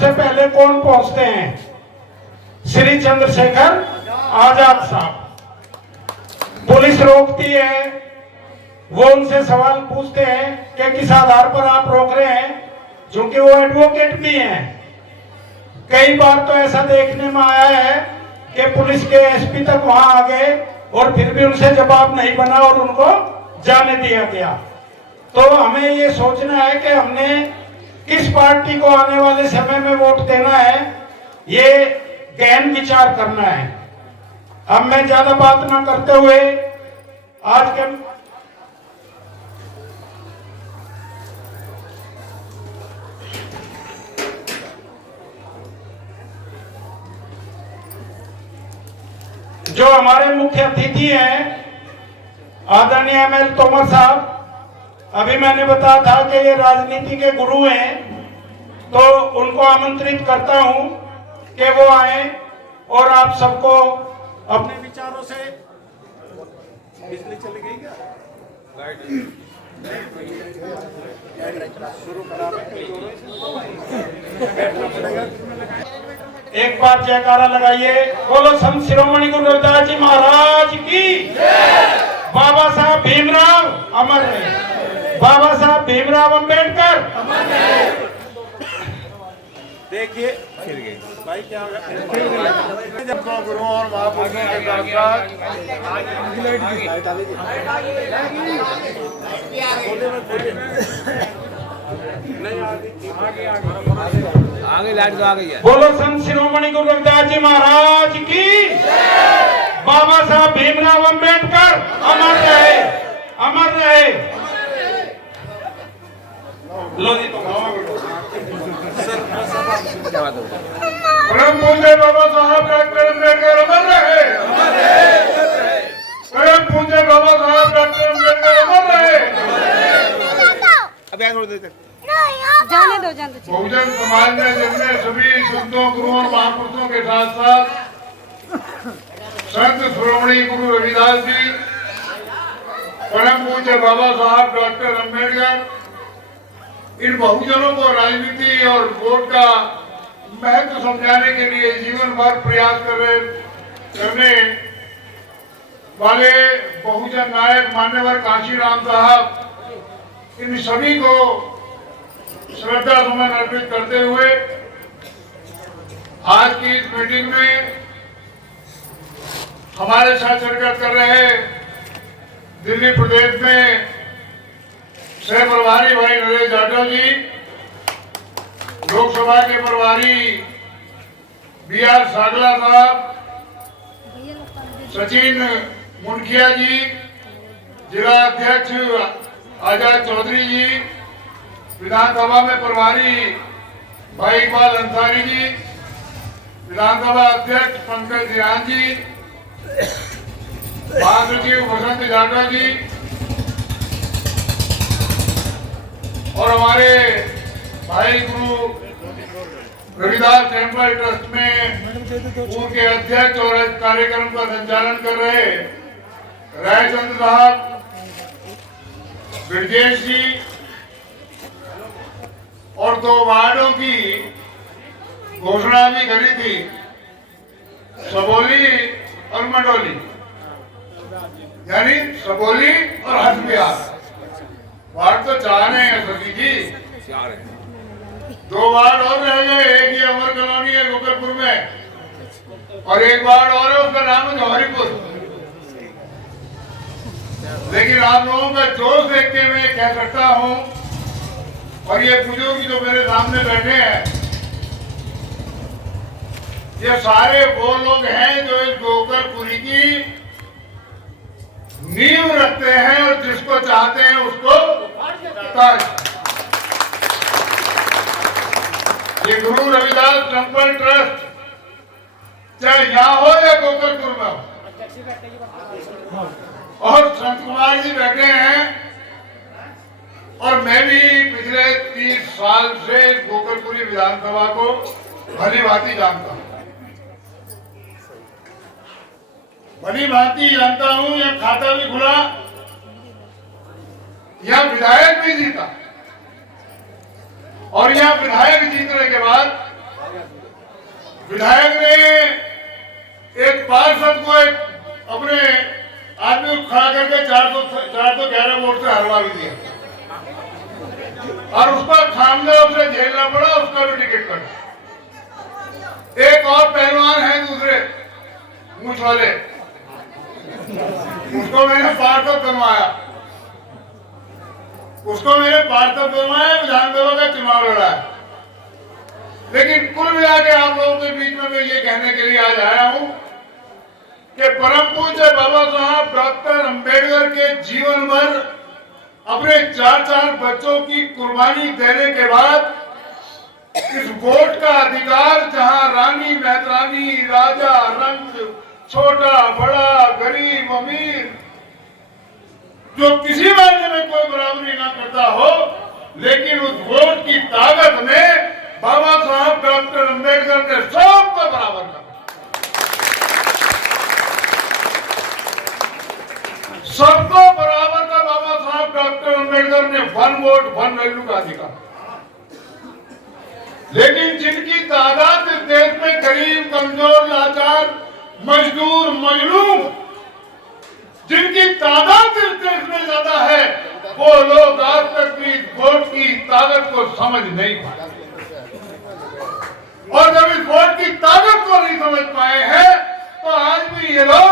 सबसे पहले कौन पहुंचते हैं? श्री चंद्रशेखर आजाद साहब। पुलिस रोकती है, वो उनसे सवाल पूछते हैं कि किस आधार पर आप रोक रहे हैं, क्योंकि वो एडवोकेट भी हैं। कई बार तो ऐसा देखने में आया है कि पुलिस के एसपी तक वहां आ गए और फिर भी उनसे जवाब नहीं बना और उनको जाने दिया गया। तो हमें ये सोचना है कि हमने किस पार्टी को आने वाले समय में वोट देना है, ये गहन विचार करना है। अब मैं ज्यादा बात ना करते हुए आज के जो हमारे मुख्य अतिथि हैं आदरणीय एमएल तोमर साहब, अभी मैंने बताया था कि ये राजनीति के गुरु हैं, तो उनको आमंत्रित करता हूं कि वो आए और आप सबको अपने विचारों से। बिजली चली गई क्या? एक बार जयकारा लगाइए। बोलो संत शिरोमणि गुरु रविदास जी महाराज की। बाबा साहब भीमराव अमर रहे। बाबा साहब भीमराव अंबेडकर। देखिए भाई क्या होगा, गुरुओं और महापुरुषों के आगे लाइट तो आ गई है। बोलो संत शिरोमणि गुरु रविदास जी महाराज की। बाबा साहब भीमराव अंबेडकर अमर रहे, अमर रहे। लो जी तो क्या बात हो? परम पूज्य बाबा साहब डॉक्टर अम्बेडकर अमर रहे, परम पूज्य बाबा साहब डॉक्टर अम्बेडकर अमर रहे। अब यहाँ दे जाने दो, जाने दो। बहुजन समाज में जन्मे सभी संतों गुरुओं और महापुरुषों के साथ साथ संत शिरोमणि गुरु रविदास जी, परम पूज्य बाबा साहब डॉक्टर अम्बेडकर, इन बहुजनों को राजनीति और वोट का महत्व समझाने के लिए जीवन भर प्रयास करने वाले बहुजन नायक मान्यवर कांशीराम साहब, इन सभी को श्रद्धा सुमन अर्पित करते हुए आज की इस मीटिंग में हमारे साथ शिरकत कर रहे दिल्ली प्रदेश में सह प्रभारी भाई नरेश जाटव जी, लोकसभा के प्रभारी बीआर सागला साहब, सचिन मुंडकिया जी, जिला अध्यक्ष आजाद चौधरी जी, विधानसभा में प्रभारी भाई इकबाल अंसारी जी, विधानसभा अध्यक्ष पंकज ध्यान जी, महासचिव वसंत जाटव जी और हमारे भाई गुरु रविदास टेम्पल ट्रस्ट में पूर्व के अध्यक्ष और इस कार्यक्रम का संचालन कर रहे रायचंद्र साहब, ब्रजेश जी और 2 वार्डों की घोषणा भी करी थी, सबोली और मंडोली, यानी सबोली और हसबिहार। वार्ड तो 4 हैं सती जी, 2 वार्ड और रह गए। एक ही अमर कॉलोनी है गोकलपुर में और एक वार्ड और है, उसका नाम है जौहरीपुर। लेकिन आप लोगों का जोश देख के मैं कह सकता हूं, और ये बुजुर्ग जो मेरे सामने बैठे हैं, ये सारे वो लोग हैं जो इस गोकलपुरी की नींव रखते हैं और जिसको चाहते हैं उसको ताज। ये गुरु रविदास टेम्पल ट्रस्ट चाहे यहाँ हो या गोकलपुर में हो, और संत कुमार जी बैठे हैं, और मैं भी पिछले 30 साल से गोकलपुरी विधानसभा को भली भांति जानता हूँ, भली भांति जानता हूँ। यह खाता भी खुला, यह विधायक भी जीता, और यह विधायक जीतने के बाद विधायक ने एक पार्षद को एक अपने आदमी को खड़ा करके 411 वोट से हरवा भी दिया और उस पर खामजा उसे झेलना पड़ा, उसका भी टिकट कटा। एक और पहलवान है दूसरे मूछ वाले, उसको मैंने पार्षद बनवाया, विधानसभा का चुनाव लड़ा। लेकिन कुल मिला के आप लोगों के बीच में मैं ये कहने के लिए आज आया हूं कि परम पूज्य बाबा साहब डॉक्टर अंबेडकर के जीवन भर अपने 4 बच्चों की कुर्बानी देने के बाद इस वोट का अधिकार जहां रानी महतरानी, राजा, रंग, छोटा बड़ा, गरीब अमीर, जो किसी मायने में कोई बराबरी ना करता हो, लेकिन उस वोट की ताकत में बाबा साहब डॉक्टर अंबेडकर ने सबको बराबर कर, सबको बराबर का बाबा साहब डॉक्टर अंबेडकर ने 1 वोट 1 वैल्यू का अधिकार। लेकिन जिनकी तादाद इस देश में गरीब, कमजोर, लाचार, मजदूर, मजलूम, जिनकी तादाद इस देश में ज्यादा है, वो लोग आज तक भी वोट की ताकत को समझ नहीं पाए। और जब इस वोट की ताकत को नहीं समझ पाए हैं, तो आज भी ये लोग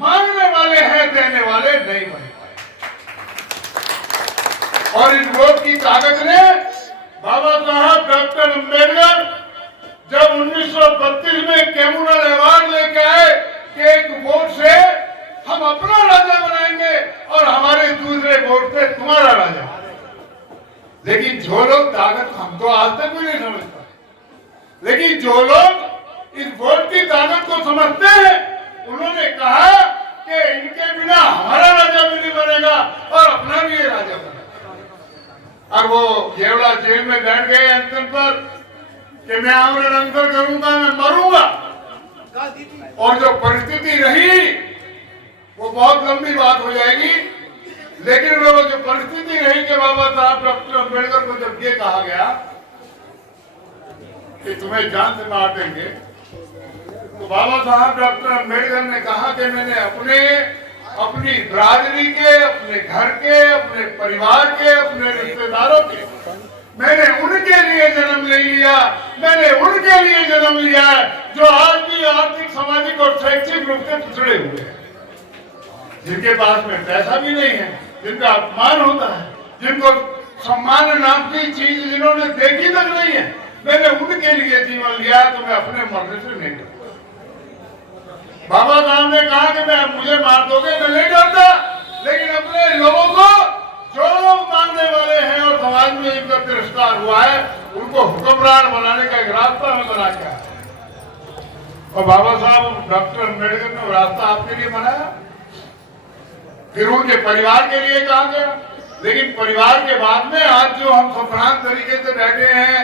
मांगने वाले हैं, देने वाले नहीं बने पाए। और इस वोट की ताकत ने बाबा साहब डॉक्टर अंबेडकर जब 1932 में कैमुरल अवार्ड लेके आए कि एक वोट से हम अपना राजा बनाएंगे और हमारे दूसरे वोट से तुम्हारा राजा। लेकिन जो लोग ताकत, हम तो आज तक भी नहीं समझ पाए, लेकिन जो लोग इस वोट की ताकत को समझते हैं, उन्होंने कहा कि इनके बिना हमारा राजा भी नहीं बनेगा और अपना भी ये राजा बनेगा। और वो केवड़ा जेल में बैठ गए अंतर पर कि मैं आमरण अंतर करूंगा, मैं मरूंगा। और जो परिस्थिति रही वो बहुत लंबी बात हो जाएगी, लेकिन वो जो परिस्थिति रही कि बाबा साहब डॉक्टर अंबेडकर को जब ये कहा गया कि तुम्हें जान से मार देंगे, तो बाबा साहब डॉक्टर अंबेडकर ने कहा कि मैंने अपनी बिरादरी के, अपने घर के, अपने परिवार के, अपने रिश्तेदारों के, मैंने उनके लिए जन्म नहीं लिया, मैंने उनके लिए जन्म लिया है जो आज भी आर्थिक, सामाजिक और शैक्षिक रूप से पिछड़े हुए हैं, जिनके पास में पैसा भी नहीं है, जिनका अपमान होता है, जिनको सम्मान नाम की चीज जिन्होंने देखी तक नहीं है, मैंने उनके लिए जीवन लिया, तो मैं अपने मरने से नहीं डरता। बाबा साहब ने कहा कि मैं मुझे मार दोगे, मैं नहीं डरता, लेकिन अपने लोगों को जो लोग मांगने वाले हैं और समाज में इनका तिरस्कार हुआ है, उनको हुक्मरान बनाने का एक रास्ता में बना के आया। और बाबा साहब डॉक्टर अंबेडकर ने वो रास्ता आपके लिए बनाया, फिर उनके परिवार के लिए कहा गया। लेकिन परिवार के बाद में आज जो हम संभ्रांत तरीके से बैठे हैं,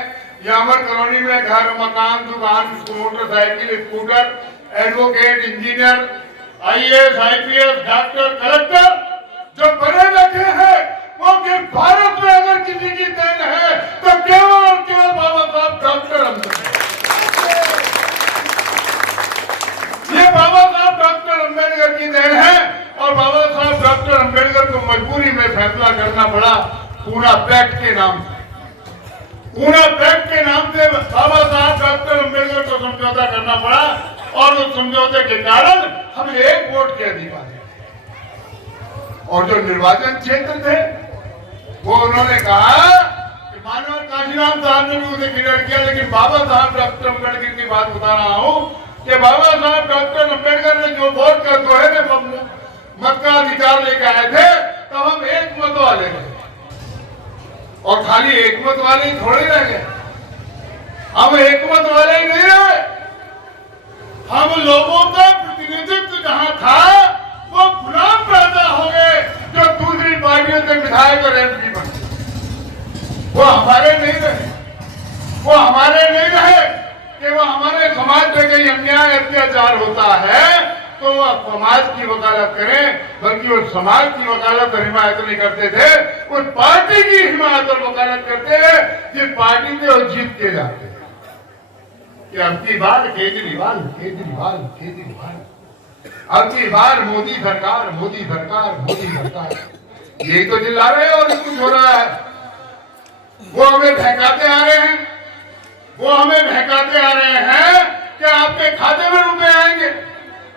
यामर कॉलोनी में घर, मकान, दुकान, motorcycle, scooter, advocate, engineer, IAS, IPS, doctor, collector जो बने बैठे हैं, वो कि भारत में अगर किसी की देन है तो केवल और केवल बाबा साहब डॉक्टर अंबेडकर। ये बाबा साहब डॉक्टर अंबेडकर की देन है। और बाबा साहब डॉक्टर अंबेडकर को मजबूरी में फैसला करना पड़ा पूना पैक्ट के नाम से। पूना पैक्ट के नाम से बाबा साहब डॉक्टर अंबेडकर को समझौता करना पड़ा, और उस समझौते के कारण हम 1 वोट के अधिकारी थे। और जो निर्वाचन क्षेत्र थे, वो उन्होंने कहा कि मानव काशीराम साहब ने भी उसे क्लियर किया, लेकिन बाबा साहब डॉक्टर अंबेडकर की बात बता रहा हूं कि बाबा साहब डॉक्टर अंबेडकर ने जो वोट का दोहे में मत का अधिकार लेकर आए थे, तब हम 1 मत वाले थे, और खाली 1 मत वाले ही थोड़े रह गए, हम 1 मत वाले ही नहीं रहे। हम लोगों का प्रतिनिधित्व जहां था, वो गुलाम पैदा हो गए जो दूसरी पार्टियों से विधायक और MP बने। वो हमारे नहीं रहे, वो हमारे नहीं रहे कि वो हमारे समाज पे कहीं अन्याय अत्याचार होता है तो वो समाज की वकालत करें, बल्कि वो समाज की वकालत और हिमायत नहीं करते थे, उस पार्टी की हिमायत और वकालत करते हैं जिस पार्टी से वो जीत के जाते हैं। कि अब की बार केजरीवाल केजरीवाल केजरीवाल, अब की बार मोदी सरकार मोदी सरकार मोदी सरकार, यही तो चिल्ला रहे हैं और कुछ हो रहा है। वो हमें बहकाते आ रहे हैं, वो हमें बहकाते आ रहे हैं कि आपके खाते में रुपए आएंगे,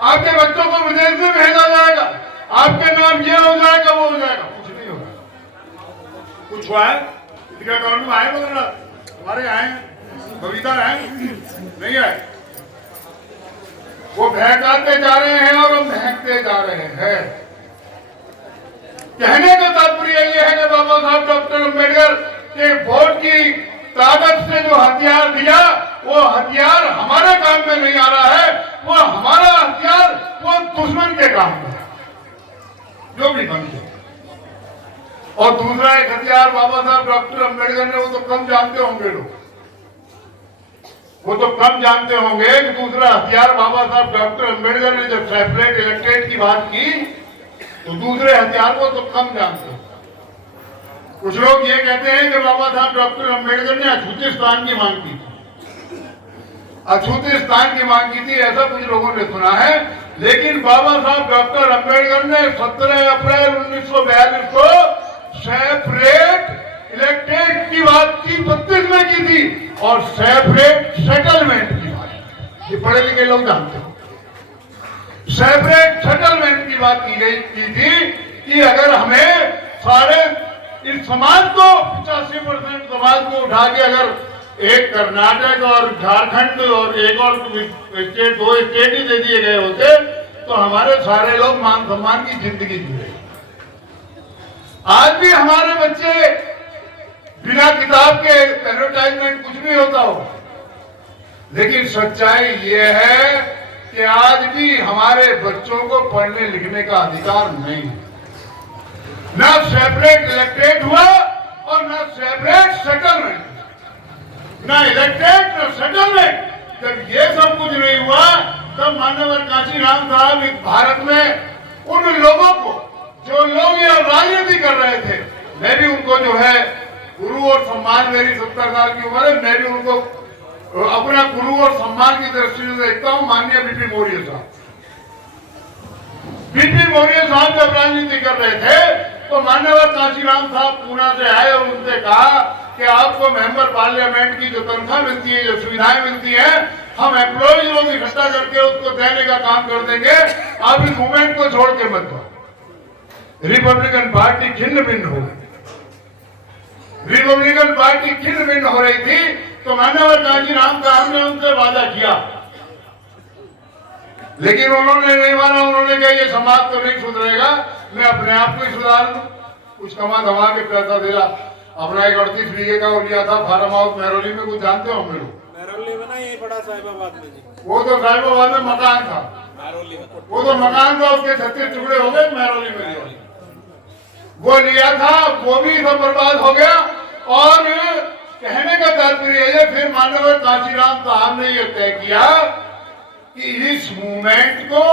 आपके बच्चों को विदेश में भेजा जाएगा, आपके नाम ये हो जाएगा वो हो जाएगा। कुछ नहीं होगा। कुछ हुआ है? इनका अकाउंट में आए वगैरह हमारे आए हैं, बबीता आए नहीं आए। वो बहकाते जा रहे हैं और हम बहकते जा रहे हैं। कहने का तात्पर्य यह है कि बाबा साहब डॉक्टर अम्बेडकर के वोट की ताकत से जो हथियार दिया, वो हथियार हमारे काम में नहीं आ रहा है, वो हमारा हथियार वो दुश्मन के काम में है, जो भी बनते। और दूसरा एक हथियार बाबा साहब डॉक्टर अम्बेडकर ने, वो तो कम जानते होंगे लोग, वो तो कम जानते होंगे कि दूसरा हथियार बाबा साहब डॉक्टर अम्बेडकर ने जब सेपरेट इलेक्टेड की बात की, तो दूसरे हथियार को तो कम जानते हैं। कुछ लोग ये कहते हैं कि बाबा साहब डॉक्टर अम्बेडकर ने अछूतिस्तान की मांग की थी, अछूतिस्तान की मांग की थी, ऐसा कुछ लोगों ने सुना है। लेकिन बाबा साहब डॉक्टर अम्बेडकर ने 17 अप्रैल 1942 को सेपरेट इलेक्टेड की बात की 32 में की थी, और सेपरेट सेटलमेंट की बात, ये पढ़े लिखे लोग जानते हैं। सेपरेट सेटलमेंट की बात की थी कि अगर हमें सारे इस समाज को 85% समाज को उठा के अगर एक कर्नाटक और झारखंड और एक और स्टेट, 2 स्टेट ही दे दिए गए होते, तो हमारे सारे लोग मान सम्मान की जिंदगी जी रहे। आज भी हमारे बच्चे बिना किताब के एडवर्टाइजमेंट कुछ भी होता हो, लेकिन सच्चाई ये है कि आज भी हमारे बच्चों को पढ़ने लिखने का अधिकार नहीं है। ना सेपरेट इलेक्टेड हुआ और ना सेपरेट सेटलमेंट, ना इलेक्टेड ना सेटलमेंट। जब ये सब कुछ नहीं हुआ, तब माननीय कांशीराम साहब इस भारत में उन लोगों को, जो लोग ये राजनीति कर रहे थे, मैं भी उनको जो है गुरु और सम्मान, मेरी 70 साल की उम्र है, मैं भी उनको अपना गुरु और सम्मान की दृष्टि से देखता हूं। माननीय बीपी मौर्य साहब, बीपी मौर्य साहब जब राजनीति कर रहे थे, तो माननीय कांशीराम साहब पूना से आए और उनसे कहा कि आपको मेंबर पार्लियामेंट की जो तनख्वाह मिलती है, जो सुविधाएं मिलती है, हम एम्प्लॉयज लोग इकट्ठा करके उसको देने का काम कर देंगे, आप इस मूवमेंट को छोड़ के मत दो। रिपब्लिकन पार्टी खिन्न भिन्न हो गई, रिपब्लिकन पार्टी खिन्न भिन्न हो रही थी। तो माननीय कांशीराम साहब ने उनसे वादा किया, लेकिन उन्होंने नहीं माना। उन्होंने कहा ये समाज तो नहीं सुधरेगा, मैं अपने आप को ही सुधार लूं। कुछ कमा धमा के पैसा दिला, अपना एक 38 बीघे का वो लिया था फार्म हाउस मेहरौली में, कुछ जानते हो मेरे मेहरौली में ना, ये बड़ा साहिबाबाद में जी, वो तो साहिबाबाद में मकान था, मेहरौली में वो तो मकान था, उसके 36 टुकड़े हो गए। मेहरौली में वो लिया था, वो भी सब बर्बाद हो गया। और कहने का तात्पर्य है, फिर माननीय कांशीराम साहब ने ये तय किया कि इस मूवमेंट को,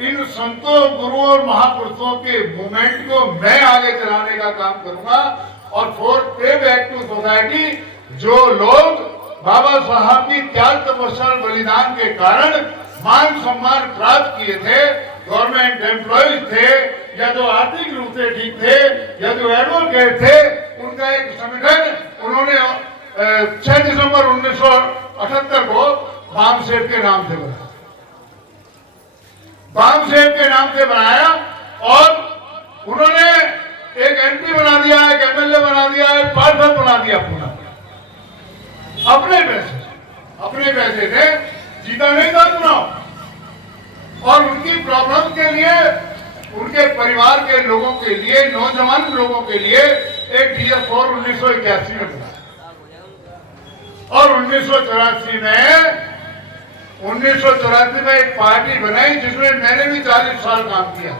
इन संतों, गुरुओं और महापुरुषों के मूवमेंट को मैं आगे चलाने का काम करूंगा। और फॉर पे बैक टू सोसाइटी, जो लोग बाबा साहब की त्याग तपस्या और बलिदान के कारण मान सम्मान प्राप्त किए थे, गवर्नमेंट एम्प्लॉयज थे, या जो आर्थिक रूप से ठीक थे, या जो एडवोकेट थे, उनका एक संगठन उन्होंने 6 दिसंबर 1978 को बाम सेठ के नाम से बनाया, बाम सेठ के नाम से बनाया। और उन्होंने एक एमपी बना दिया, एक एमएलए बना दिया, एक पार्षद बना दिया पूरा, अपने पैसे से, जीता नहीं था चुनाव। और उनकी प्रॉब्लम के लिए, उनके परिवार के लोगों के लिए, नौजवान लोगों के लिए एक DF4 1981 में बना। और 1984 में एक पार्टी बनाई, जिसमें मैंने भी 40 साल काम किया।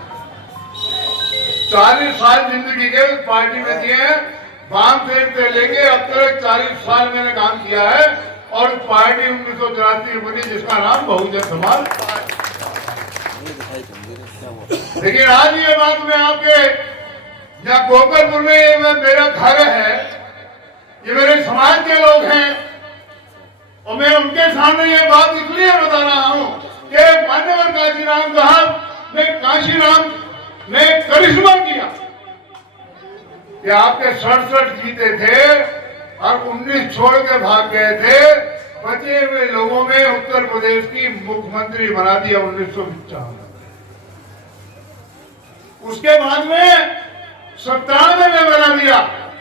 40 साल जिंदगी के उस पार्टी में दिए हैं। वाम सेठ से लेके अब तक 40 साल मैंने काम किया है। और पार्टी 1984 में बनी, जिसका नाम बहुजन समाज। लेकिन आज ये बात मैं आपके, यहाँ गोकलपुर में मेरा घर है, ये मेरे समाज के लोग हैं, और मैं उनके सामने ये बात इसलिए बता रहा हूं कि मान्यवर काशीराम साहब ने काशीराम ने करिश्मा किया कि आपके 67 जीते थे और 19 छोड़ के भाग गए थे। बचे हुए लोगों में उत्तर प्रदेश की मुख्यमंत्री बना दिया 1955। उसके बाद में 97 में बना दिया,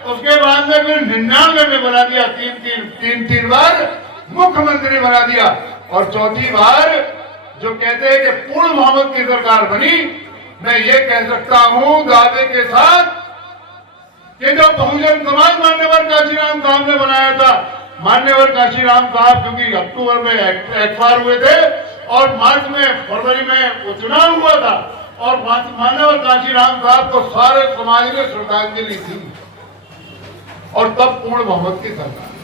उसके बाद में फिर 99 में बना दिया, तीन बार मुख्यमंत्री बना दिया। और चौथी बार जो कहते हैं कि पूर्ण बहुमत की सरकार बनी, मैं ये कह सकता हूं दावे के साथ कि जो बहुजन समाज मान्यवर काशीराम साहब ने बनाया था, मान्यवर काशीराम साहब क्योंकि अक्टूबर में एक्सपायर हुए थे और मार्च में फरवरी में वो चुनाव हुआ था और मान्यवर काशीराम साहब को सारे समाज ने श्रद्धांजलि दी और तब पूर्ण बहुमत की सरकार।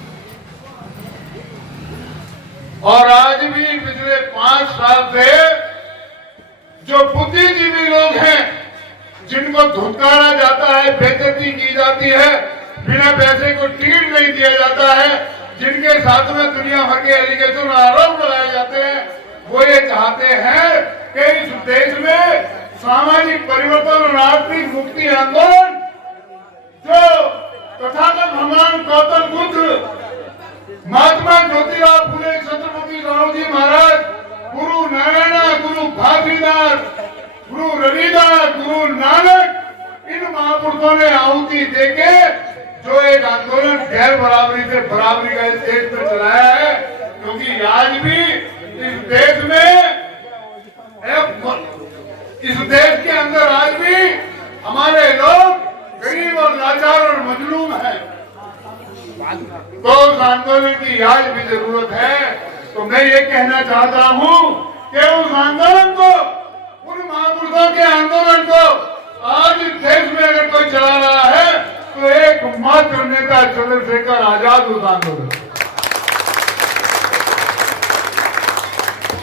और आज भी पिछले 5 साल से जो बुद्धिजीवी लोग हैं जिनको धुतकारा जाता है, बेइज्जती की जाती है, बिना पैसे को टिकट नहीं दिया जाता है, जिनके साथ में दुनिया भर के एलिगेशन और आरोप लगाए जाते हैं, वो ये चाहते हैं कि इस देश में सामाजिक परिवर्तन और आर्थिक मुक्ति आंदोलन जो तथागत भगवान गौतम बुद्ध, महात्मा ज्योतिराव फुले, छत्रपति रामजी महाराज, गुरु नारायण, गुरु घासीदास, गुरु रविदास, गुरु नानक, इन महापुरुषों ने आहुति देके जो एक आंदोलन गैर बराबरी से बराबरी का इस देश में चलाया है। क्योंकि आज भी इस देश में, इस देश के अंदर आज भी हमारे लोग गरीब और लाचार और मजलूम हैं। तो उस आंदोलन की आज भी जरूरत है। तो मैं ये कहना चाहता हूं कि उस आंदोलन को, उन महापुरुषों के आंदोलन को आज इस देश में अगर कोई चला रहा है तो एकमात्र नेता चंद्रशेखर आजाद उस आंदोलन।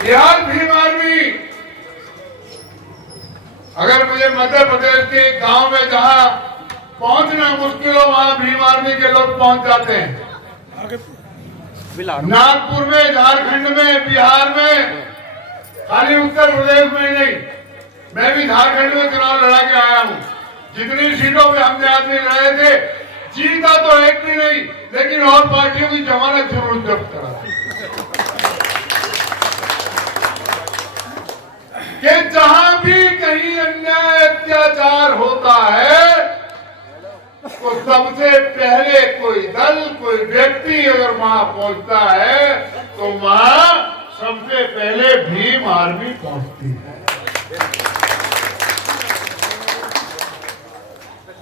बिहार भीम आर्मी, अगर मुझे मध्य प्रदेश के एक गांव में जहां पहुंचना मुश्किल हो वहां भीम आर्मी के लोग पहुंच जाते हैं। नागपुर में, झारखंड में, बिहार में, खाली उत्तर प्रदेश में नहीं, मैं भी झारखंड में चुनाव लड़ा के आया हूं। जितनी सीटों पे हमने आदमी लड़े थे, जीता तो एक भी नहीं, लेकिन और पार्टियों की जमानत जरूर जब्त करा कि जहां भी कहीं अन्याय अत्याचार होता है तो सबसे पहले कोई दल, कोई व्यक्ति अगर वहां पहुंचता है तो वहां सबसे पहले भीम आर्मी पहुंचती है।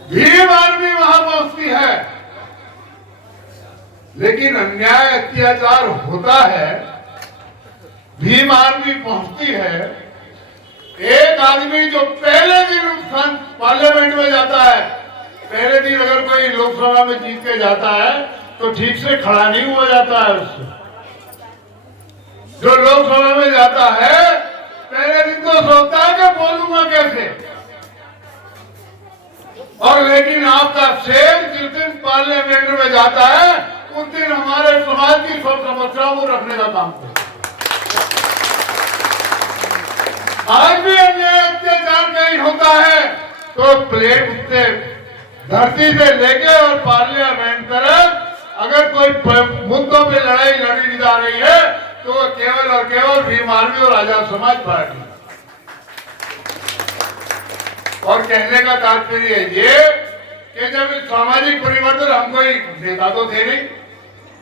भीम आर्मी वहां पहुंचती है। लेकिन अन्याय अत्याचार होता है, भीम आर्मी पहुंचती है। एक आदमी जो पहले दिन पार्लियामेंट में जाता है, पहले दिन अगर कोई लोकसभा में जीत के जाता है तो ठीक से खड़ा नहीं हुआ जाता है उससे। जो लोकसभा में जाता है पहले दिन तो सोचता है कि बोलूंगा कैसे, और लेकिन आपका शेर जिस दिन पार्लियामेंट में जाता है उस दिन हमारे समाज की सब समस्याओं को रखने का काम करता है। आज भी अन्याय अत्याचार कहीं होता है तो प्लेट उससे धरती से लेके और पार्लियामेंट तक अगर कोई मुद्दों पे लड़ाई लड़ी जा रही है तो वो केवल और केवल भीम आर्मी और आजाद समाज पार्टी। और कहने का तात्पर्य ये कि जब इस सामाजिक परिवर्तन, हम कोई नेता तो थे नहीं,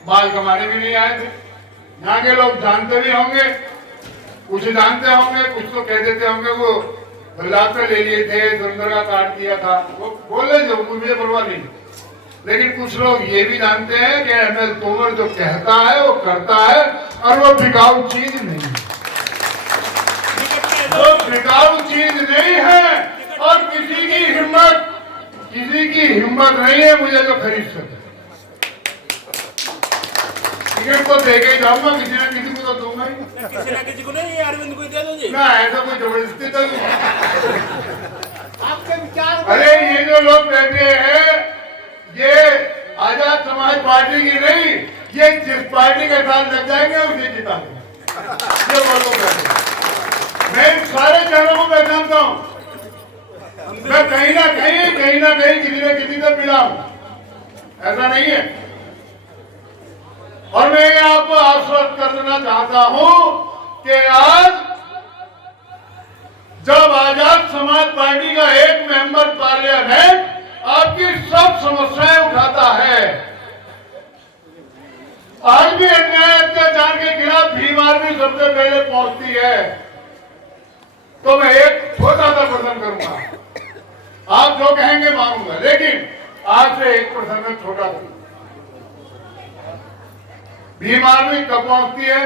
बाल कमाने भी नहीं आए थे। यहाँ के लोग जानते भी होंगे, कुछ जानते होंगे, कुछ तो कह देते होंगे वो बल्लाद पे ले लिए थे, सुंदर का काट दिया था, वो बोले जो मुझे परवाह नहीं। लेकिन कुछ लोग ये भी जानते हैं कि एमएल तोमर जो कहता है वो करता है और वो बिकाऊ चीज नहीं है, वो बिकाऊ चीज नहीं है। और किसी की हिम्मत नहीं है मुझे जो खरीद सके। टिकट तो देके ही जाऊंगा, किसी ना किसी को तो दूंगा ही। किसी ना किसी को नहीं, अरविंद को दे दो जी। ना ऐसा कोई जबरदस्ती तो नहीं। आपके विचार, अरे ये जो लोग बैठे हैं ये आजाद समाज पार्टी की नहीं, ये जिस पार्टी के साथ लग जाएंगे उसी जिताएंगे, ये बोलो। मैं सारे चेहरों को पहचानता हूँ, मैं कहीं ना कहीं किसी न किसी से मिला हूं, ऐसा नहीं है। और मैं ये आपको आश्वस्त कर देना चाहता हूं कि आज जब आजाद समाज पार्टी का एक मेंबर पार्लियामेंट आपकी सब समस्याएं उठाता है, आज भी अन्याय अत्याचार के खिलाफ भीम आर्मी सबसे पहले पहुंचती है, तो मैं एक छोटा सा प्रश्न करूंगा, आप जो कहेंगे मानूंगा, लेकिन आज से 1% छोटा सा। भीम आर्मी कब पहुंचती है?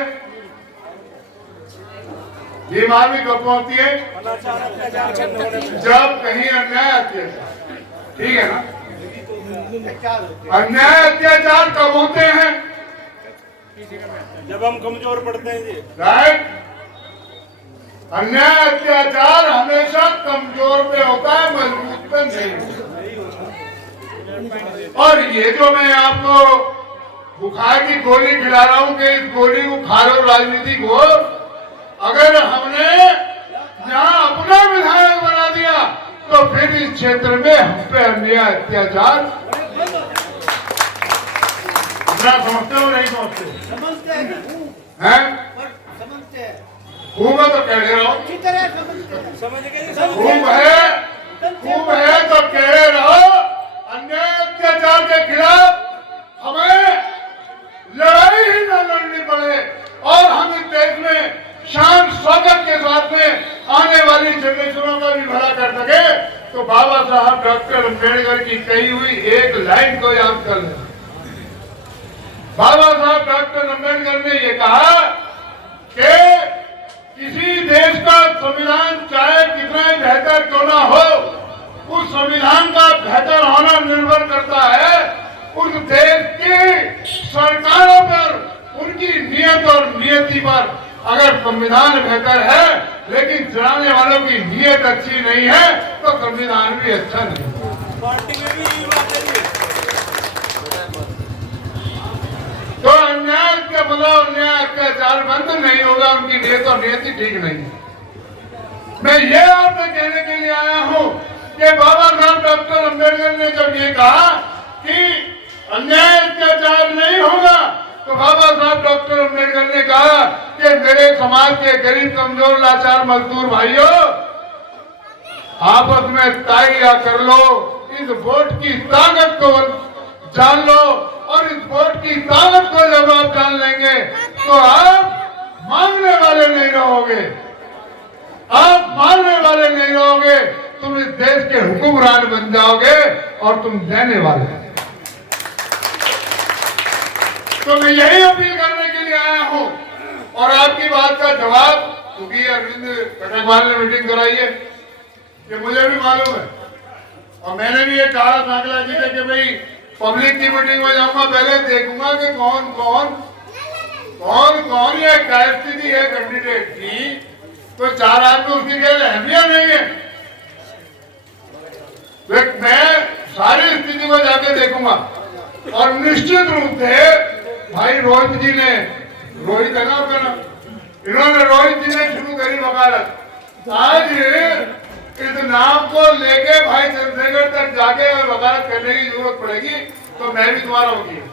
भीम आर्मी कब पहुंचती है? जब कहीं अन्याय अत्याचार, ठीक है ना? अन्याय अत्याचार कब होते हैं? जब हम कमजोर पड़ते हैं जी। राइट। अन्याय अत्याचार हमेशा कमजोर पे होता है, मजबूत पे नहीं। और ये जो मैं आपको बुखार की गोली खिला रहा हूं कि इस गोली को खा लो राजनीति को, अगर हमने यहाँ अपना विधायक बना दिया तो फिर इस क्षेत्र में हम पे अन्याय अत्याचार समझते हो नहीं समझते हैं? खूब है तो कह रहो, खूब है तो कह रहो। अन्याय अत्याचार के खिलाफ हमें लड़ाई ही न लड़नी पड़े और हम इस देश में शान शौकत के साथ में आने वाली जनरेशनों का भी भला कर सके, तो बाबा साहब डॉक्टर अम्बेडकर की कही हुई एक लाइन को याद कर लें। बाबा साहब डॉक्टर अम्बेडकर ने ये कहा कि किसी देश का संविधान चाहे कितना ही बेहतर क्यों ना हो, उस संविधान का बेहतर होना निर्भर करता है उस देश की सरकारों पर, उनकी नियत और नियति पर। अगर संविधान बेहतर है लेकिन चलाने वालों की नियत अच्छी नहीं है तो संविधान भी अच्छा नहीं। पार्टी में भी यही बात है। तो अन्याय के मतलब अन्याय अत्याचार बंद नहीं होगा, उनकी नियत और नियति ठीक नहीं है। मैं ये आपसे कहने के लिए आया हूं कि बाबा साहब डॉक्टर अम्बेडकर ने जब ये कहा कि अन्याय अत्याचार नहीं होगा, तो बाबा साहब डॉक्टर अम्बेडकर ने कहा कि मेरे समाज के गरीब कमजोर लाचार मजदूर भाइयों, आपस में तय कर लो, इस वोट की ताकत को जान लो, और इस वोट की ताकत को जब आप जान लेंगे तो आप मांगने वाले नहीं रहोगे, आप मांगने वाले नहीं रहोगे, तुम इस देश के हुक्मरान बन जाओगे और तुम देने वाले। तो मैं यही अपील करने के लिए आया हूं और आपकी बात का जवाब, क्योंकि अरविंद कटकवाल ने मीटिंग कराई है, ये मुझे भी मालूम है, और मैंने भी ये कहा सांगला जी से कि भाई पब्लिक की मीटिंग में जाऊंगा, पहले देखूंगा कि कौन कौन ये क्या स्थिति है कैंडिडेट की, तो 4 आदमी उसकी क्या अहमियत नहीं है। मैं सारी स्थिति को जाके देखूंगा और निश्चित रूप से भाई रोहित जी ने, रोहित है ना आपका नाम, इन्होंने रोहित जी ने शुरू करी वकालत। आज इस नाम को लेके भाई चंद्रशेखर तक जाके और वकालत करने की जरूरत पड़ेगी, तो मैं भी तुम्हारा वकील,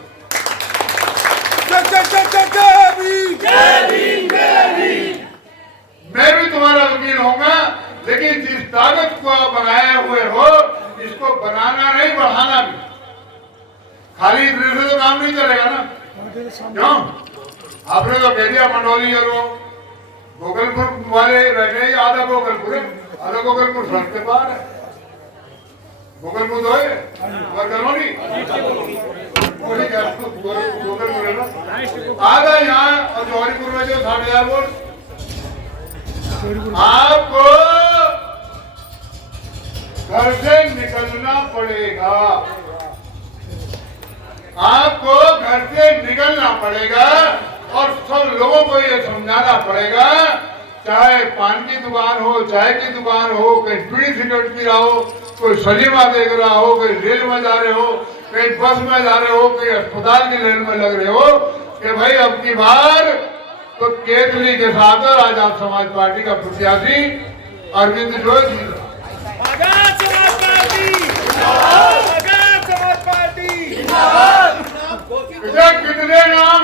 मैं भी तुम्हारा वकील होऊंगा। लेकिन जिस ताकत को आप बनाए हुए हो, इसको बनाना नहीं, बढ़ाना भी। खाली इतने से तो काम नहीं चलेगा ना, क्यों? आपने तो कह दिया मंडोली करो, गोकलपुर वाले बैठे ही, आधा गोकलपुर है, आधा गोकलपुर सड़क के पार है, गोकलपुर तो है करोनी, गोकलपुर है ना, आधा यहाँ और जौहरीपुर में जो 60,000 वोट। आपको घर से निकलना पड़ेगा, आपको घर से निकलना पड़ेगा और सब लोगों को ये समझाना पड़ेगा, चाहे पान की दुकान हो, चाय की दुकान हो, कोई बीड़ी सिगरेट पी रहा हो, कोई सिनेमा देख रहा हो, कोई रेल में जा रहे हो, कहीं बस में जा रहे हो, कहीं अस्पताल की लाइन में लग रहे हो कि भाई अब की बार तो केतली के साथ आजाद समाज पार्टी का प्रत्याशी अरविंद जोशी जी। आजाद समाज पार्टी आजाद समाज पार्टी कितने नाम,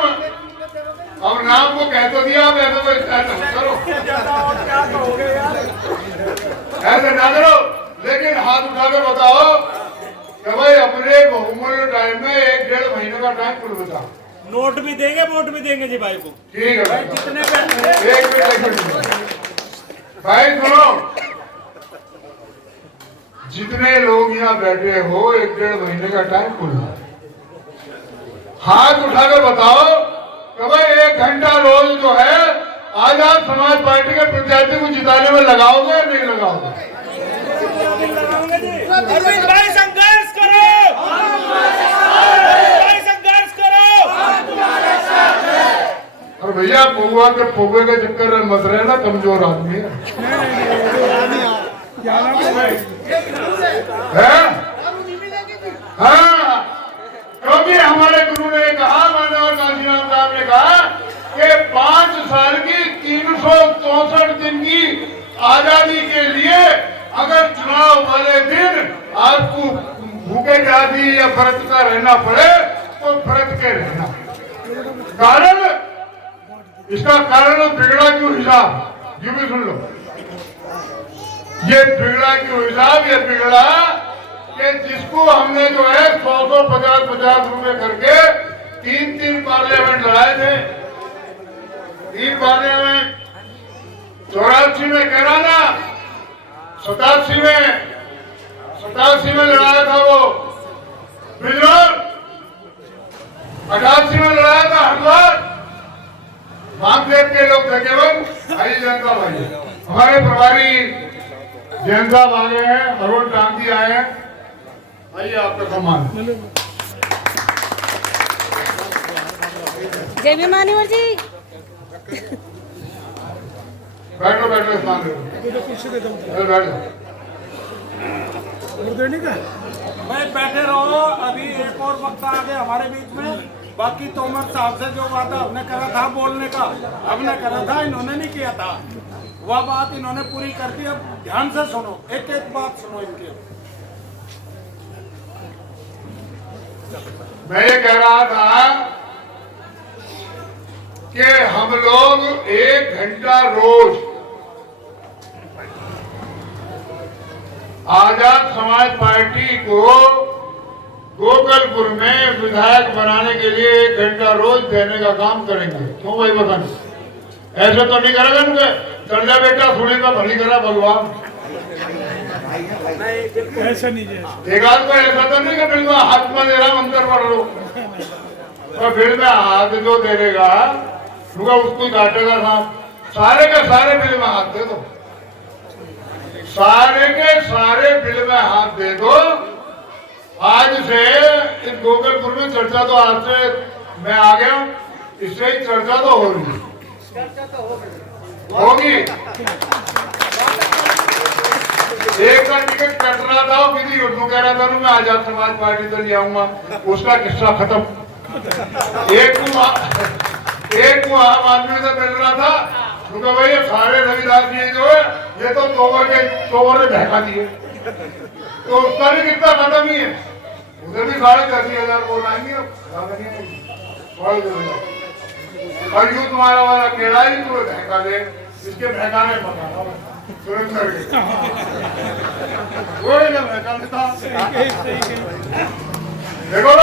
अब नाम को कह तो दिया, अब ऐसा कोई करो, ऐसे ना करो, लेकिन हाथ उठा के बताओ कि भाई अपने बहुमूल्य टाइम में 1-1.5 महीने का टाइम कुल बता। नोट भी देंगे, वोट भी देंगे जी भाई को। ठीक है भाई जितने एक मिनट भाई सुनो, जितने लोग यहाँ बैठे हो 1-1.5 महीने का टाइम कुल है। हाथ उठाकर बताओ कि भाई 1 घंटा रोज जो है आजाद समाज पार्टी के प्रत्याशी को जिताने में लगाओगे या नहीं लगाओगे? अरविंद भाई संघर्ष करो, भाई संघर्ष करो। और भैया पौवा के पौवे के चक्कर में मत रहे ना, कमजोर आदमी है। हाँ, क्योंकि हमारे गुरु ने कहा, मानव गांधीराम साहब ने कहा कि 5 साल की 364 दिन की आजादी के लिए अगर चुनाव वाले दिन आपको भूखे जाती या व्रत का रहना पड़े तो व्रत के रहना। कारण, इसका कारण बिगड़ा क्यों हिसाब, ये भी सुन लो। ये बिगड़ा क्यों हिसाब, ये बिगड़ा कि जिसको हमने जो है 100 50 रुपए करके 3 पार्लियामेंट लड़ाए थे। 3 पार्लियामेंट 84 में कह था, 87 में लड़ाया था वो बिजनौर, 88 में लड़ाया था हरिद्वार। वामदेव के लोग थे केवल, आई जनता भाई हमारे प्रभारी जैन साहब आ गए हैं, अरुण गांधी आए हैं, आइए आपका सम्मान। जय भीम मान्यवर जी। बैठो बैठो, स्नान करो, बैठो। भाई बैठे रहो, अभी एक और वक्त आ गया हमारे बीच में। बाकी तोमर साहब से जो वादा हमने करा था बोलने का, हमने करा था, इन्होंने नहीं किया था। वह बात इन्होंने पूरी कर दी। अब ध्यान से सुनो, एक एक बात सुनो इनकी। मैं ये कह रहा था कि हम लोग 1 घंटा रोज आजाद समाज पार्टी को गोकलपुर में विधायक बनाने के लिए 1 घंटा रोज देने का काम करेंगे। क्यों भाई बताना, ऐसे तो नहीं करेगा मुझे चल जा बेटा, सुनी का भली करा भगवान। ऐसा नहीं है, एक आध को ऐसा तो नहीं कि बिल में हाथ में दे रहा अंदर पढ़ लो, तो बिल में हाथ जो दे देगा उसको काटेगा साहब। सारे के सारे बिल में हाथ दे दो, सारे के सारे बिल में हाथ दे दो। आज से इस गोकलपुर में चर्चा तो आज से मैं आ गया, इससे ही चर्चा तो होगी। एक का टिकट कट रहा था, किसी उर्दू कह रहा था मैं आजाद समाज पार्टी से ले आऊंगा, उसका किस्सा खत्म। एक को आम आदमी से मिल रहा था, क्योंकि भाई ये सारे रविदास जी जो है ये तो तोवर ने बहका दिए, तो उसका भी कितना खत्म ही है। उधर भी 10,500 वोट आएंगे। और यूं तुम्हारा वाला केड़ा ही तुम्हें बहका दे, इसके बहकाने पकाना तुरंत वही ना बहका देता। देखो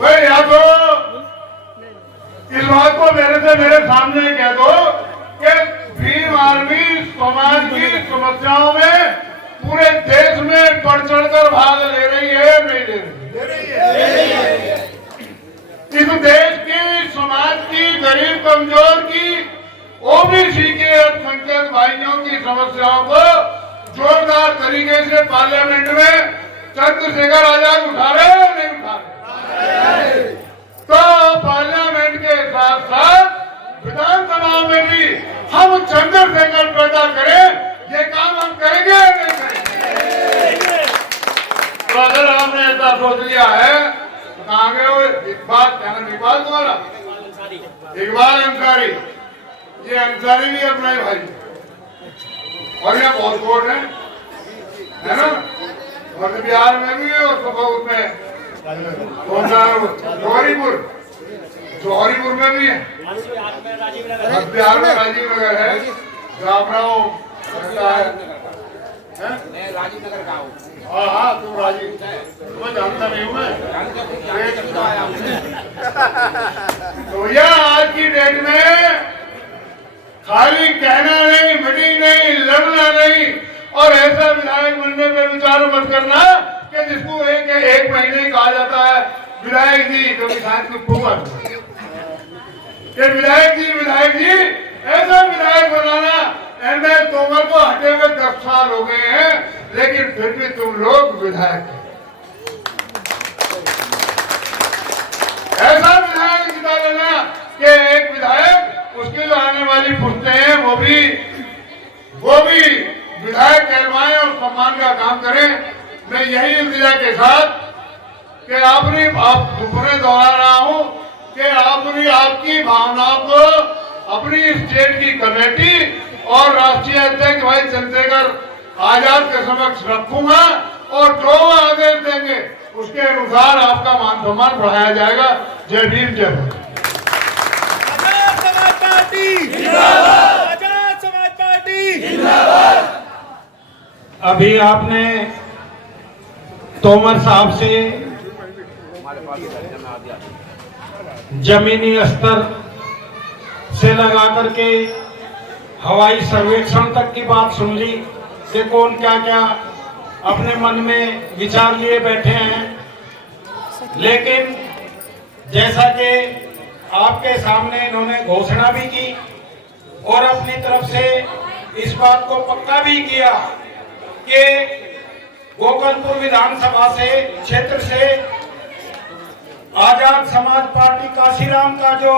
भाई या तो इस बात को मेरे सामने कह दो कि भीम आर्मी समाज की समस्याओं में पूरे देश में बढ़ चढ़कर भाग ले रही है, नहीं ले रही है। इस देश की समाज की गरीब कमजोर की ओबीसी के अल्पसंख्यक भाइयों की समस्याओं को जोरदार तरीके से पार्लियामेंट में चंद्रशेखर आजाद उठा रहे हैं, नहीं उठा रहे? तो पार्लियामेंट के साथ साथ विधानसभा में भी हम चंद्रशेखर पैदा करें, ये काम हम करेंगे या नहीं करेंगे? तो अगर आपने ऐसा सोच लिया है तो कहाँ गए हो? इकबाल, क्या नाम इकबाल तुम्हारा? इकबाल अंसारी। ये अंसारी भी अपना ही भाई और यहाँ बहुत कोर्ट है ना? मध्य बिहार में भी है और सपोज में कौन सा जौहरीपुर में भी है। मध्य बिहार में राजीव नगर है जो अपना वो रहता है। राजीव नगर का हूँ। हाँ हाँ, तुम राजीव, तुम्हें जानता नहीं हूँ मैं। तो यह आज की डेट में खाली कहना नहीं, मीटिंग नहीं, लड़ना नहीं और ऐसा विधायक बनने पे विचार मत करना कि जिसको एक महीने कहा जाता है विधायक जी, कभी शायद कुछ होगा कि विधायक जी ऐसा विधायक बनाना। एमएल तोमर को हटे हुए 10 साल हो गए हैं लेकिन फिर भी तुम लोग विधायक हैं। ऐसा विधायक जिता लेना कि एक विधायक उसके जो आने वाली पुश्तें हैं वो भी विधायक कहलवाएं और सम्मान का काम करें। मैं यही इल्तिजा के साथ कि आप दोहरा रहा हूं कि आपकी भावनाओं को अपनी स्टेट की कमेटी और राष्ट्रीय अध्यक्ष भाई चंद्रशेखर आजाद के समक्ष रखूंगा और जो आदेश देंगे उसके अनुसार आपका मान सम्मान बढ़ाया जाएगा। जय भीम, जय भारत। आजाद समाज पार्टी जिंदाबाद, आजाद समाज पार्टी जिंदाबाद। अभी आपने तोमर साहब से जमीनी स्तर से लगा करके हवाई सर्वेक्षण तक की बात सुन ली कि कौन क्या क्या अपने मन में विचार लिए बैठे हैं। लेकिन जैसा कि आपके सामने इन्होंने घोषणा भी की और अपनी तरफ से इस बात को पक्का भी किया कि गोकलपुर विधानसभा से क्षेत्र से आजाद समाज पार्टी काशीराम का जो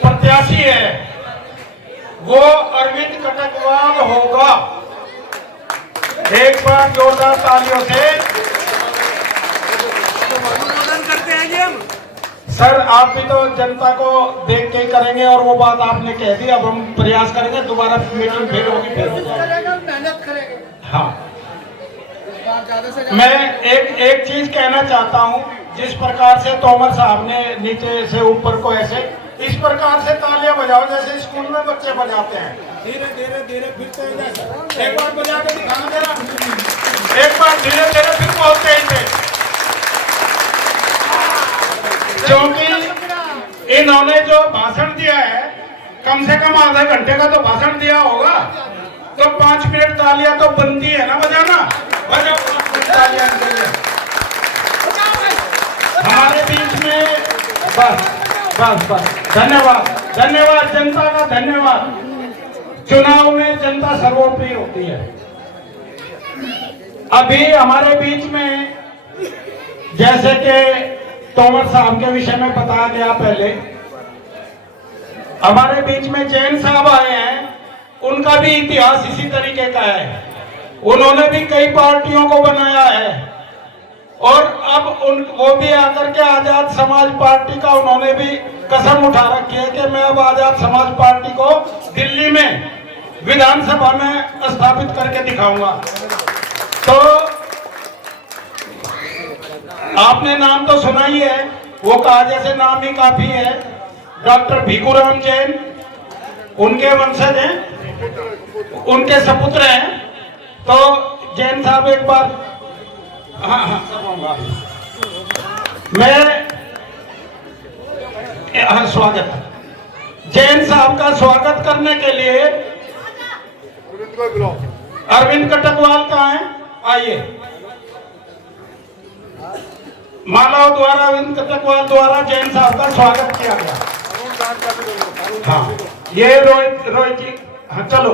प्रत्याशी है वो अरविंद कटकवाल होगा। एक बार जोरदार तालियों से करते हैं जी हम। सर आप भी तो जनता को देख के ही करेंगे और वो बात आपने कह दी। अब हम प्रयास करेंगे, दोबारा मीटिंग फिर होगी, फिर हो जाएगा। मेहनत करेंगे। हाँ, मैं एक चीज कहना चाहता हूँ। जिस प्रकार से तोमर साहब ने नीचे से ऊपर को ऐसे इस प्रकार से तालियां बजाओ जैसे स्कूल में बच्चे बजाते हैं। धीरे धीरे धीरे फिर तेज, एक बार बजा के दिखाना जरा, एक बार धीरे धीरे फिर बहुत तेज थे। क्योंकि इन्होंने जो भाषण दिया है कम से कम आधे घंटे का तो भाषण दिया होगा, तो 5 मिनट तालियां तो बनती है ना बजाना। बजाओ 5 मिनट तालियां के लिए। हमारे बीच में बस धन्यवाद जनता का धन्यवाद। चुनाव में जनता सर्वोपरि होती है। अभी हमारे बीच में जैसे कि तोमर साहब के विषय में बताया गया, पहले हमारे बीच में जैन साहब आए हैं। उनका भी इतिहास इसी तरीके का है। उन्होंने भी कई पार्टियों को बनाया है और अब वो भी आकर के आजाद समाज पार्टी का उन्होंने भी कसम उठा रखी है कि मैं अब आजाद समाज पार्टी को दिल्ली में विधानसभा में स्थापित करके दिखाऊंगा। तो आपने नाम तो सुना ही है, वो कहा जैसे नाम ही काफी है। डॉक्टर भीखूराम जैन उनके वंशज हैं, उनके सपुत्र हैं। तो जैन साहब एक बार हाँ मैं स्वागत जैन साहब का स्वागत करने के लिए अरविंद कटकवाल कहाँ है? आइए। मालाओं द्वारा अरविंद कटकवाल द्वारा जैन साहब का स्वागत किया गया। हाँ, ये रोहित जी, हाँ चलो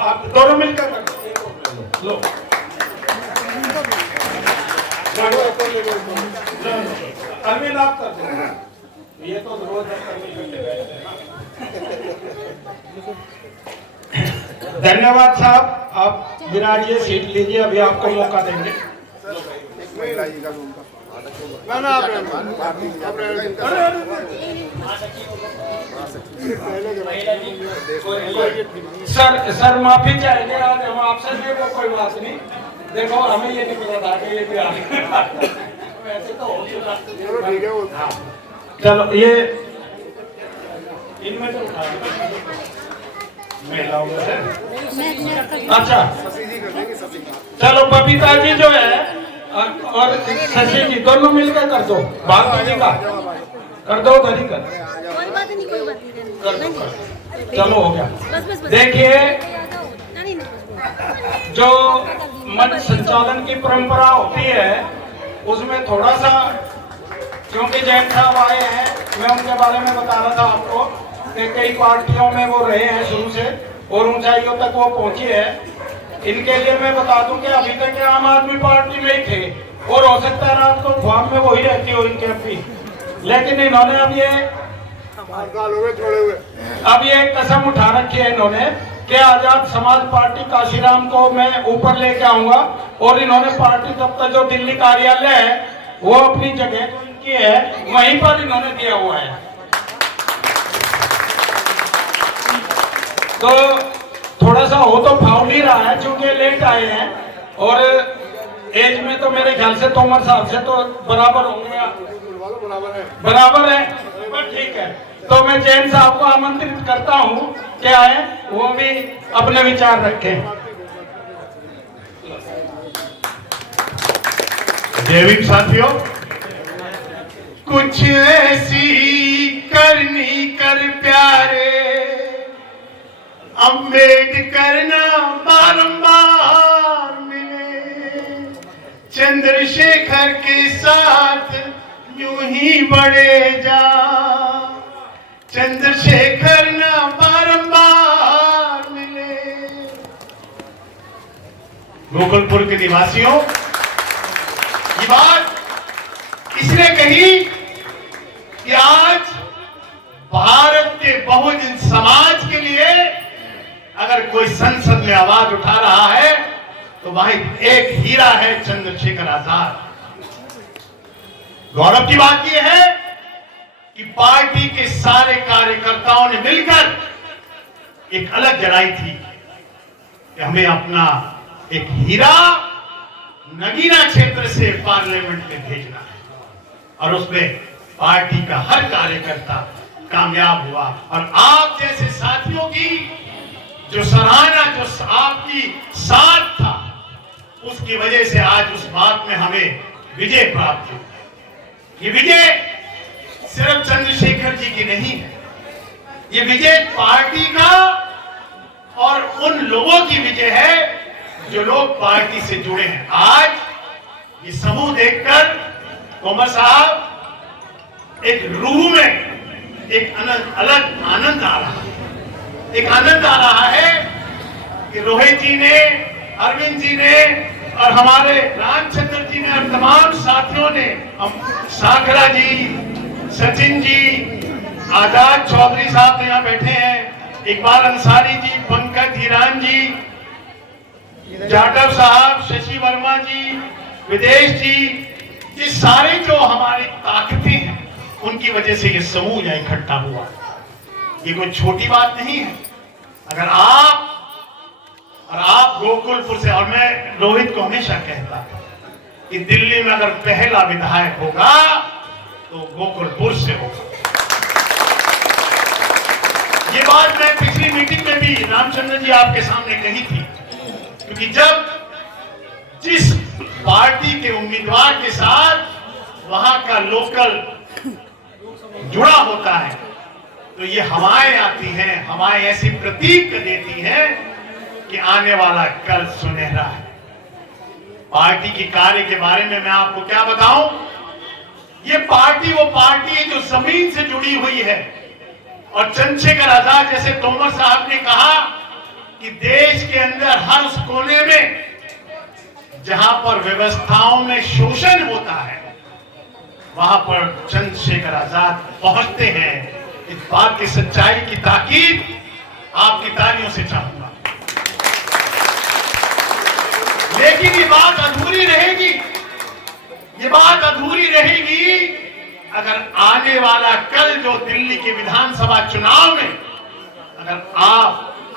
आप दोनों मिलकर लो। अरविंद आप कर दो, ये तो रोज धन्यवाद साहब। आप विराजिए, सीट लीजिए, अभी आपको मौका देंगे। ना ना सर माफी चाहेंगे, आज हम आपसे भी वो कोई बात नहीं। देखो हमें ये नहीं पता था कि ये भी आ वैसे तो हो चुका। ठीक है वो चलो ये इनमें तो उठा मैं लाऊंगा सर। अच्छा चलो बबीता जी जो है और शशि जी दोनों मिलकर कर दो, भारती जी का कर दो, उधर ही कर कोई बात नहीं, कोई बात नहीं, कर दो, कर। चलो हो गया। बस देखिए नहीं नहीं जो मंच संचालन की परंपरा होती है उसमें थोड़ा सा, क्योंकि जैन साहब आए हैं, मैं उनके बारे में बता रहा था आपको कि कई पार्टियों में वो रहे हैं शुरू से और ऊंचाइयों तक वो पहुंचे हैं। इनके लिए मैं बता दूं कि अभी तक ये आम आदमी पार्टी में ही थे और हो सकता है रात को फॉर्म में वही रहती हो इनके अपनी, लेकिन इन्होंने अब ये कसम उठा रखी है इन्होंने कि आजाद समाज पार्टी काशीराम को मैं ऊपर लेके आऊंगा और इन्होंने पार्टी दफ्तर जो दिल्ली कार्यालय है वो अपनी जगह जो इनकी है वहीं पर इन्होंने दिया हुआ है। तो थोड़ा सा हो तो फाउल ही रहा है क्योंकि लेट आए हैं और एज में तो मेरे ख्याल से तोमर साहब से तो बराबर होंगे, बराबर है, पर ठीक है। तो मैं जैन साहब को आमंत्रित करता हूं कि आए, वो भी अपने विचार रखें। जैविक साथियों, कुछ ऐसी करनी कर प्यारे अम्बेडकर ना बारंबार मिले, चंद्रशेखर के साथ यूं ही बढ़े जा, चंद्रशेखर ना बारंबार मिले। गोकुलपुर के निवासियों, ये बात इसने कही कि आज भारत के बहुजन समाज के लिए अगर कोई संसद में आवाज उठा रहा है तो वही एक हीरा है, चंद्रशेखर आजाद। गौरव की बात यह है कि पार्टी के सारे कार्यकर्ताओं ने मिलकर एक अलग जलाई थी कि हमें अपना एक हीरा नगीना क्षेत्र से पार्लियामेंट में भेजना है और उसमें पार्टी का हर कार्यकर्ता कामयाब हुआ और आप जैसे साथियों की जो सराहना, जो आपकी साथ था, उसकी वजह से आज उस बात में हमें विजय प्राप्त हुई। ये विजय सिर्फ चंद्रशेखर जी की नहीं है, ये विजय पार्टी का और उन लोगों की विजय है जो लोग पार्टी से जुड़े हैं। आज ये समूह देखकर तोमर साहब एक रूह में एक अलग आनंद आ रहा है, एक आनंद आ रहा है कि रोहित जी ने, अरविंद जी ने और हमारे रामचंद्र जी ने और तमाम साथियों ने, साखरा जी, सचिन जी, आजाद चौधरी साहब यहाँ बैठे हैं, इकबाल अंसारी जी, पंकज हीरान जी, जाटव साहब, शशि वर्मा जी, विदेश जी, ये सारे जो हमारी ताकतें हैं उनकी वजह से ये समूह यहाँ इकट्ठा हुआ। ये कोई छोटी बात नहीं है। अगर आप गोकुलपुर से, और मैं रोहित को हमेशा कहता कि दिल्ली में अगर पहला विधायक होगा तो गोकुलपुर से होगा। ये बात मैं पिछली मीटिंग में भी रामचंद्र जी आपके सामने कही थी, क्योंकि जब जिस पार्टी के उम्मीदवार के साथ वहां का लोकल जुड़ा होता है तो ये हवाएं आती हैं, हवाएं ऐसी प्रतीक देती हैं कि आने वाला कल सुनहरा है। पार्टी की कार्य के बारे में मैं आपको क्या बताऊं, ये पार्टी वो पार्टी है जो जमीन से जुड़ी हुई है। और चंद्रशेखर आजाद जैसे तोमर साहब ने कहा कि देश के अंदर हर उस कोने में जहां पर व्यवस्थाओं में शोषण होता है वहां पर चंद्रशेखर आजाद पहुंचते हैं। इस बात की सच्चाई की ताकीद आपकी तालियों से चाहूंगा। लेकिन ये बात अधूरी रहेगी ये बात अधूरी रहेगी अगर आने वाला कल जो दिल्ली के विधानसभा चुनाव में अगर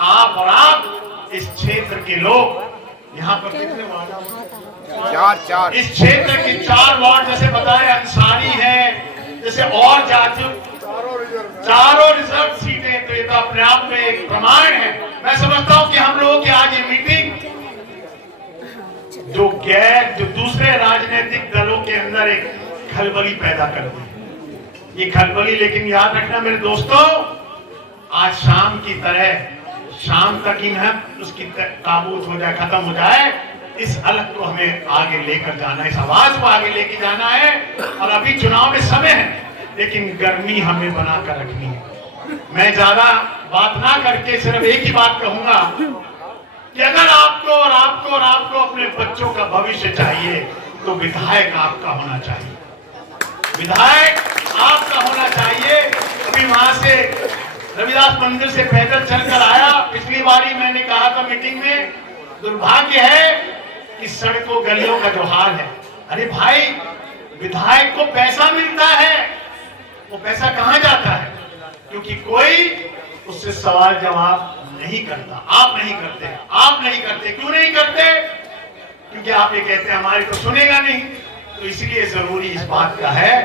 आप इस क्षेत्र के लोग यहाँ पर कितने वार्ड चार इस क्षेत्र के 4 वार्ड जैसे बताए अंसारी है, जैसे और जाति चारों रिजर्व सीटें, तो ये तो अपने आप में एक प्रमाण है। मैं समझता हूं कि हम लोगों की आज ये मीटिंग जो दूसरे राजनीतिक दलों के अंदर एक खलबली पैदा कर दी, ये खलबली, लेकिन याद रखना मेरे दोस्तों, आज शाम की तरह शाम तक ही न उसकी ताबूत हो जाए, खत्म हो जाए, इस अलग को हमें आगे लेकर जाना है, इस आवाज को आगे लेकर जाना है। और अभी चुनाव में समय है, लेकिन गर्मी हमें बनाकर रखनी है। मैं ज्यादा बात ना करके सिर्फ एक ही बात कहूंगा कि अगर आपको अपने बच्चों का भविष्य चाहिए तो विधायक आपका होना चाहिए, विधायक आपका होना चाहिए। अभी वहां से रविदास मंदिर से पैदल चलकर आया, पिछली बारी मैंने कहा था मीटिंग में, दुर्भाग्य है कि सड़कों गलियों का जो हाल है, अरे भाई विधायक को पैसा मिलता है, वो पैसा कहां जाता है? क्योंकि कोई उससे सवाल जवाब नहीं करता। आप नहीं करते। क्यों नहीं करते? क्योंकि आप ये कहते हैं हमारी तो सुनेगा नहीं। तो इसलिए जरूरी इस बात का है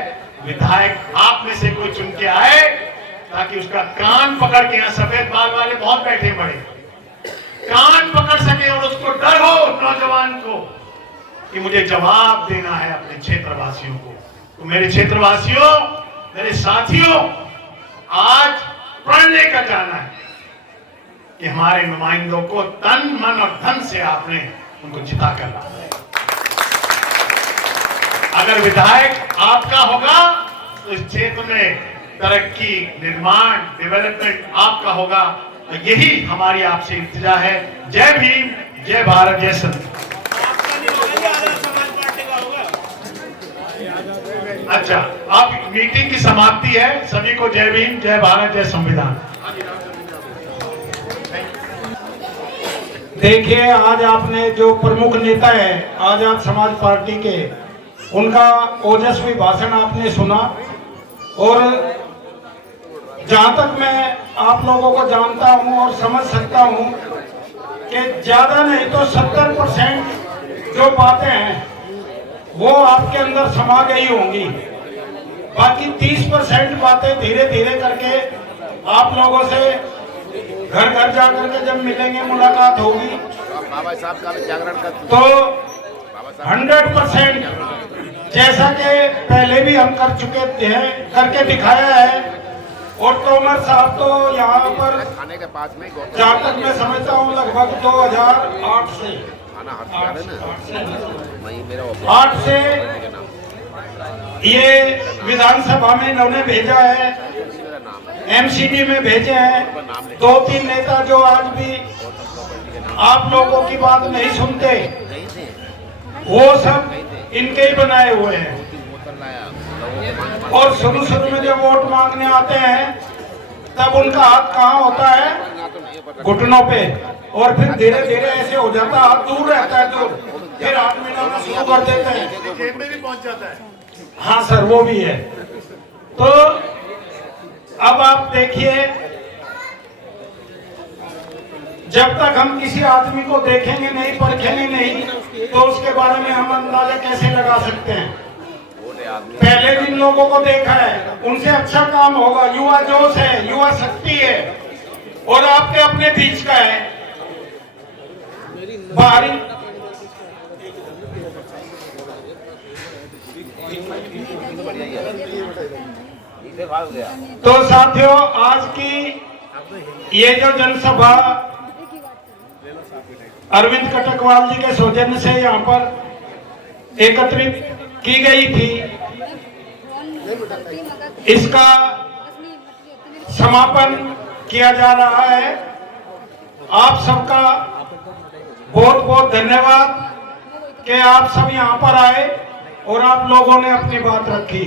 विधायक आप में से कोई चुन के आए, ताकि उसका कान पकड़ के, यहाँ सफेद बाल वाले बहुत बैठे बड़े, कान पकड़ सके और उसको डर हो नौजवान को कि मुझे जवाब देना है अपने क्षेत्रवासियों को। तो मेरे क्षेत्रवासियों, मेरे साथियों, आज प्रण लेकर जाना है कि हमारे नुमाइंदों को तन मन और धन से आपने उनको जिता कर लाना है। अगर विधायक आपका होगा तो इस क्षेत्र में तरक्की, निर्माण, डेवलपमेंट आपका होगा। तो यही हमारी आपसे इल्तिजा है। जय भीम, जय भारत, जय संत। अच्छा, आप मीटिंग की समाप्ति है। सभी को जय भीम, जय भारत, जय संविधान। देखिए, आज आपने जो प्रमुख नेता है आजाद समाज पार्टी के, उनका ओजस्वी भाषण आपने सुना। और जहां तक मैं आप लोगों को जानता हूं और समझ सकता हूं कि ज्यादा नहीं तो 70% जो बातें हैं वो आपके अंदर समा गई होंगी। बाकी 30% बातें धीरे धीरे करके आप लोगों से घर घर जाकर के जब मिलेंगे, मुलाकात होगी, बाबा साहब का भी जागरण कर तो 100% जैसा कि पहले भी हम कर चुके हैं, करके दिखाया है। और तोमर साहब तो यहाँ पर खाने के पास में जहाँ तक मैं समझता हूँ लगभग 2008 से खाना हर आठ से ये विधानसभा में इन्होंने भेजा है, एमसीडी में भेजे हैं। 2-3 नेता जो आज भी आप लोगों की बात नहीं सुनते, वो सब इनके ही बनाए हुए हैं। और शुरू में जब वोट मांगने आते हैं तब उनका हाथ कहाँ होता है? घुटनों पे। और फिर धीरे धीरे ऐसे हो जाता है, हाथ दूर रहता है, दूर, फिर हाथ मिलाना शुरू कर देते हैं, जेब में भी पहुंच जाता है। हाँ सर, वो भी है। तो अब आप देखिए, जब तक हम किसी आदमी को देखेंगे नहीं, परखेंगे नहीं, तो उसके बारे में हम अंदाजा कैसे लगा सकते हैं? पहले जिन लोगों को देखा है उनसे अच्छा काम होगा। युवा जोश है, युवा शक्ति है, और आपके अपने बीच का है। बाहरी तो साथियों, आज की ये जो जनसभा अरविंद कटकवाल जी के सौजन्य से यहाँ पर एकत्रित की गई थी, इसका समापन किया जा रहा है। आप सबका बहुत बहुत धन्यवाद कि आप सब यहाँ पर आए और आप लोगों ने अपनी बात रखी।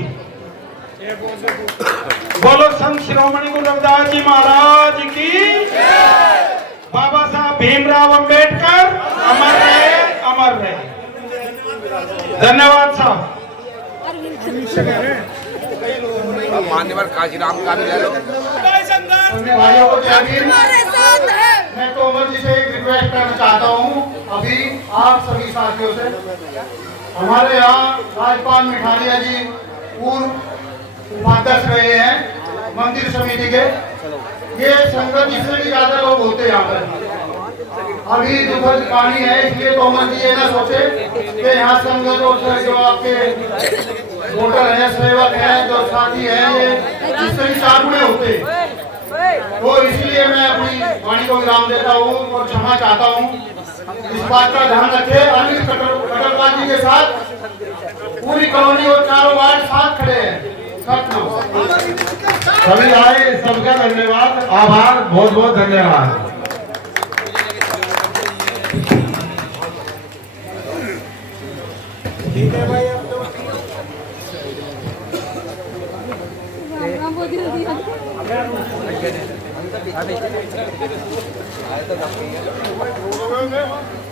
बोलो संत शिरोमणि गुरु रविदास जी महाराज की, बाबा साहब भीमराव अंबेडकर अमर रहे, अमर रहे। धन्यवाद साहब। अब मान्यवर काशीराम का भी ले लो। अपने भाइयों को जय भीम। मैं तोमर जी से एक रिक्वेस्ट करना चाहता हूँ अभी आप सभी साथियों से। हमारे यहाँ राजपाल मिठानिया जी पूर्व उपाध्यक्ष रहे हैं मंदिर समिति के। ये संगत जिससे भी ज्यादा लोग होते हैं यहाँ पर। अभी दुखद कहानी है, इसलिए तोमर जी ये ना सोचे कि यहाँ संगत और जो आपके वोटर हैं, सेवक हैं, जो साथी हैं, ये जिससे भी चार गुणे होते। तो इसलिए मैं अपनी वाणी को विराम देता हूँ और क्षमा चाहता हूँ। इस बात का ध्यान रखें, अनिल कटरपाल जी के साथ पूरी कॉलोनी और चारों वार्ड साथ खड़े हैं। सभी आए, सबका धन्यवाद, आभार, बहुत बहुत धन्यवाद। ठीक है भाई, अब तो बहुत जल्दी आ गया।